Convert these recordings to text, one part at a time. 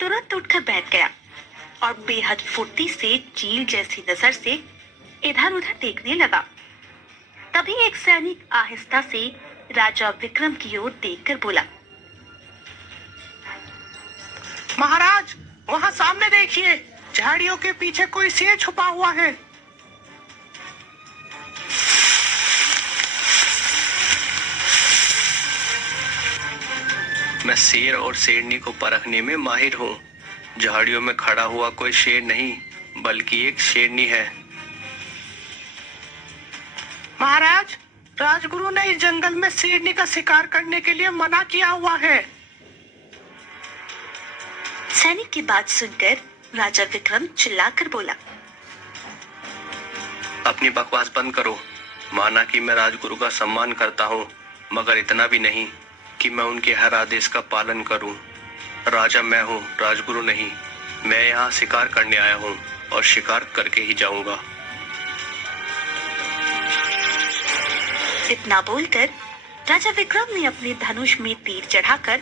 तुरंत उठकर बैठ गया और बेहद फुर्ती से चील जैसी नजर से इधर उधर देखने लगा। तभी एक सैनिक आहिस्ता से राजा विक्रम की ओर देखकर बोला, महाराज, वहाँ सामने देखिए, झाड़ियों के पीछे कोई शेर छुपा हुआ है। मैं शेर और शेरनी को परखने में माहिर हूँ। झाड़ियों में खड़ा हुआ कोई शेर नहीं, बल्कि एक शेरनी है। महाराज, राजगुरु ने इस जंगल में शेरनी का शिकार करने के लिए मना किया हुआ है। सैनिक की बात सुनकर राजा विक्रम चिल्लाकर बोला, अपनी बकवास बंद करो। माना कि मैं राजगुरु का सम्मान करता हूँ, मगर इतना भी नहीं कि मैं उनके हर आदेश का पालन करूँ। राजा मैं हूँ, राजगुरु नहीं। मैं यहाँ शिकार करने आया हूँ और शिकार करके ही जाऊंगा। इतना बोलकर राजा विक्रम ने अपने धनुष में तीर चढ़ाकर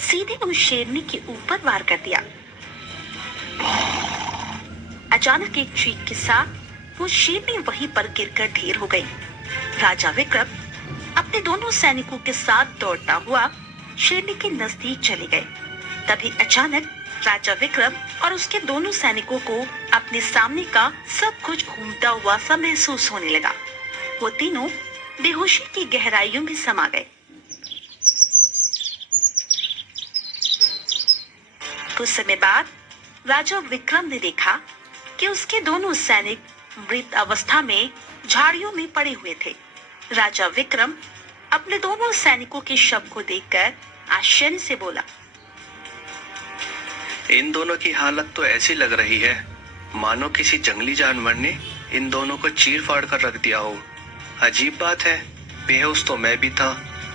सीधे उस शेरनी के ऊपर वार कर दिया। अचानक एक चीख के साथ वो शेरनी वहीं पर गिरकर ढेर हो गई। राजा विक्रम अपने दोनों सैनिकों के साथ दौड़ता हुआ शेरनी के नजदीक चले गए। तभी अचानक राजा विक्रम और उसके दोनों सैनिकों को अपने सामने का सब कुछ घूमता हुआ सा महसूस होने लगा। वो तीनों बेहोशी की गहराइयों में समा गए। कुछ समय बाद राजा विक्रम ने देखा कि उसके दोनों सैनिक मृत अवस्था में झाड़ियों में पड़े हुए थे। राजा विक्रम अपने दोनों सैनिकों के शव को देखकर आश्चर्य से बोला, इन दोनों की हालत तो ऐसी लग रही है मानो किसी जंगली जानवर ने इन दोनों को चीर फाड़ कर रख दिया हो। अजीब बात है, बेहोश तो मैं भी था,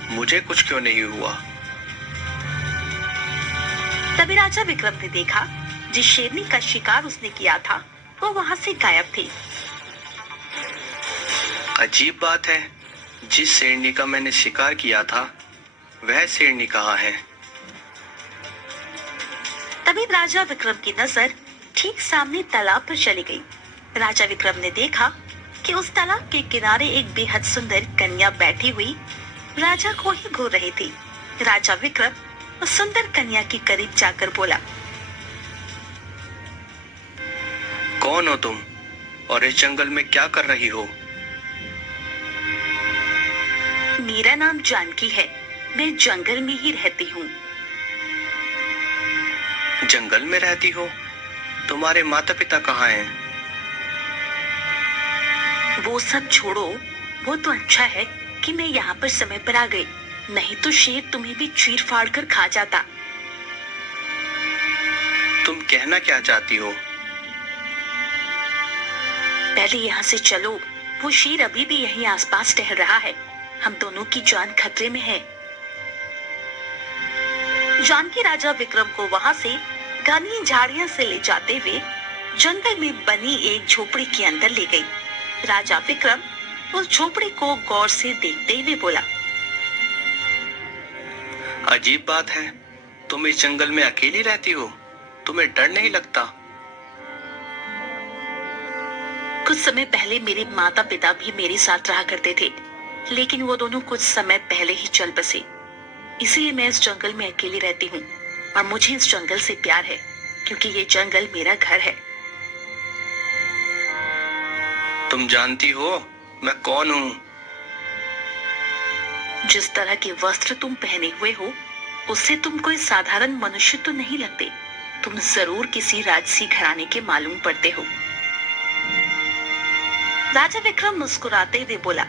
मुझे कुछ क्यों नहीं हुआ। तभी राजा विक्रम ने देखा जिस शेरनी का शिकार उसने किया था वो वहां से गायब थी। अजीब बात है, जिस शेरनी का मैंने शिकार किया था वह शेरनी कहाँ है। तभी राजा विक्रम की नजर ठीक सामने तालाब पर चली गई। राजा विक्रम ने देखा कि उस तालाब के किनारे एक बेहद सुंदर कन्या बैठी हुई राजा को ही घूर रही थी। राजा विक्रम उस सुंदर कन्या के करीब जाकर बोला, कौन हो तुम और इस जंगल में क्या कर रही हो? मेरा नाम जानकी है, मैं जंगल में ही रहती हूँ। जंगल में रहती हो? तुम्हारे माता पिता कहाँ हैं? वो सब छोड़ो, वो तो अच्छा है कि मैं यहाँ पर समय पर आ गई, नहीं तो शेर तुम्हें भी चीर फाड़ कर खा जाता। तुम कहना क्या चाहती हो? पहले यहाँ से चलो, वो शेर अभी भी यहीं आसपास टहल रहा है, हम दोनों की जान खतरे में है। जानकी राजा विक्रम को वहां से घनी झाड़ियां से ले जाते हुए जंगल में बनी एक झोपड़ी के अंदर ले गई। राजा विक्रम उस झोपड़ी को गौर से देखते हुए बोला, अजीब बात है, तुम इस जंगल में अकेली रहती हो, तुम्हें डर नहीं लगता? कुछ समय पहले मेरे माता पिता भी मेरे साथ रहा करते थे, लेकिन वो दोनों कुछ समय पहले ही चल बसे, इसलिए मैं इस जंगल में अकेली रहती हूँ और मुझे इस जंगल से प्यार है, क्योंकि ये जंगल मेरा घर है। तुम जानती हो मैं कौन हूँ? जिस तरह के वस्त्र तुम पहने हुए हो उससे तुम कोई साधारण मनुष्य तो नहीं लगते, तुम जरूर किसी राजसी घराने के मालूम पड़ते हो। राजा विक्रम मुस्कुराते हुए बोला,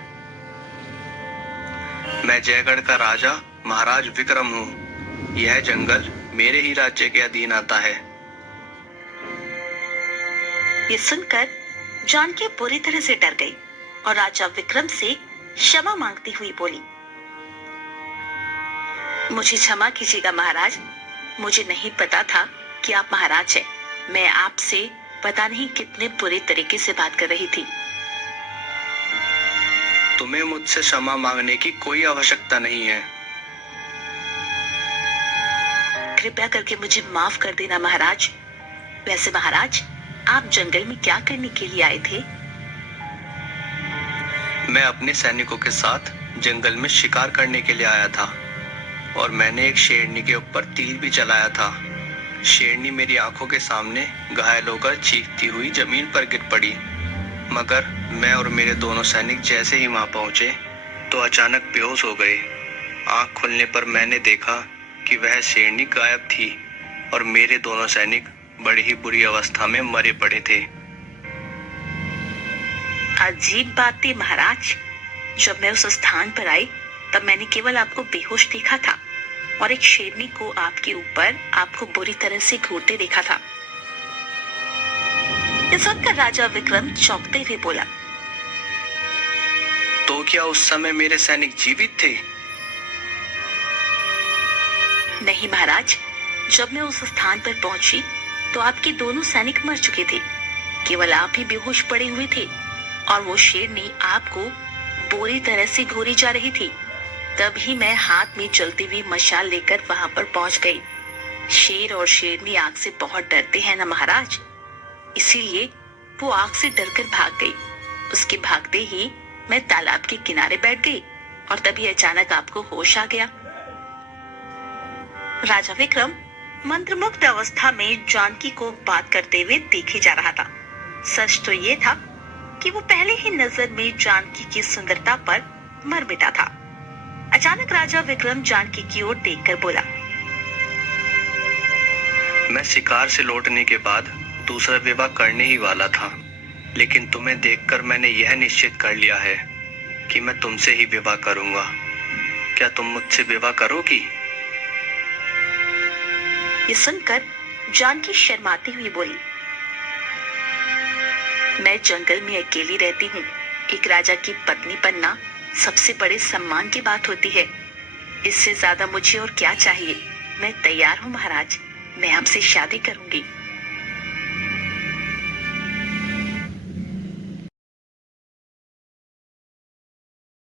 मैं जयगढ़ का राजा महाराज विक्रम हूँ। यह जंगल मेरे ही राज्य के अधीन आता है। ये सुनकर जानकी बुरी तरह से डर गई और राजा विक्रम से क्षमा मांगती हुई बोली, मुझे क्षमा कीजिएगा महाराज, मुझे नहीं पता था कि आप महाराज हैं। मैं आपसे पता नहीं कितने बुरे तरीके से बात कर रही थी। तुम्हें मुझसे क्षमा मांगने की कोई आवश्यकता नहीं है। कृपया करके मुझे माफ कर देना महाराज। वैसे महाराज, आप जंगल में क्या करने के लिए आए थे? मैं अपने सैनिकों के साथ जंगल में शिकार करने के लिए आया था और मैंने एक शेरनी के ऊपर तीर भी चलाया था। शेरनी मेरी आंखों के सामने घायल होकर चीखती हुई जमीन पर गिर पड़ी, मगर मैं और मेरे दोनों सैनिक जैसे ही वहां पहुंचे तो अचानक बेहोश हो गए। आंख खुलने पर मैंने देखा कि वह शेरनी गायब थी और मेरे दोनों सैनिक बड़ी ही बुरी अवस्था में मरे पड़े थे। अजीब बात थी महाराज। जब मैं उस स्थान पर आई तब मैंने केवल आपको बेहोश देखा था और एक शेरनी को आपके ऊपर आपको बुरी तरह से घूरते देखा था। ये सुनकर राजा विक्रम चौंकते हुए बोला, तो क्या उस समय मेरे सैनिक जीवित थे? नहीं महाराज, जब मैं उस स्थान पर पहुंची तो आपके दोनों सैनिक मर चुके थे। केवल आप ही बेहोश पड़े हुए थे और वो शेरनी आपको बुरी तरह से घूरी जा रही थी। तभी मैं हाथ में जलती हुई मशाल लेकर वहां पर पहुंच गई। शेर और शेरनी आग से बहुत डरते हैं ना महाराज, इसीलिए वो आग से डरकर भाग गई। उसके भागते ही मैं तालाब के किनारे बैठ गई और तभी अचानक आपको होश आ गया। राजा विक्रम मंत्रमुग्ध अवस्था में जानकी को बात करते हुए देखे जा रहा था। सच तो ये था कि वो पहले ही नजर में जानकी की सुंदरता पर मर मिटा था। अचानक राजा विक्रम जानकी की ओर देखकर बोला, मैं शिकार से लौटने के बाद दूसरा विवाह करने ही वाला था, लेकिन तुम्हें देखकर मैंने यह निश्चित कर लिया है कि मैं तुमसे ही विवाह करूंगा। क्या तुम मुझसे विवाह करोगी? ये सुनकर जानकी शर्माती हुई बोली, मैं जंगल में अकेली रहती हूँ। एक राजा की पत्नी बनना सबसे बड़े सम्मान की बात होती है। इससे ज्यादा मुझे और क्या चाहिए। मैं तैयार हूँ महाराज, मैं आपसे शादी करूंगी।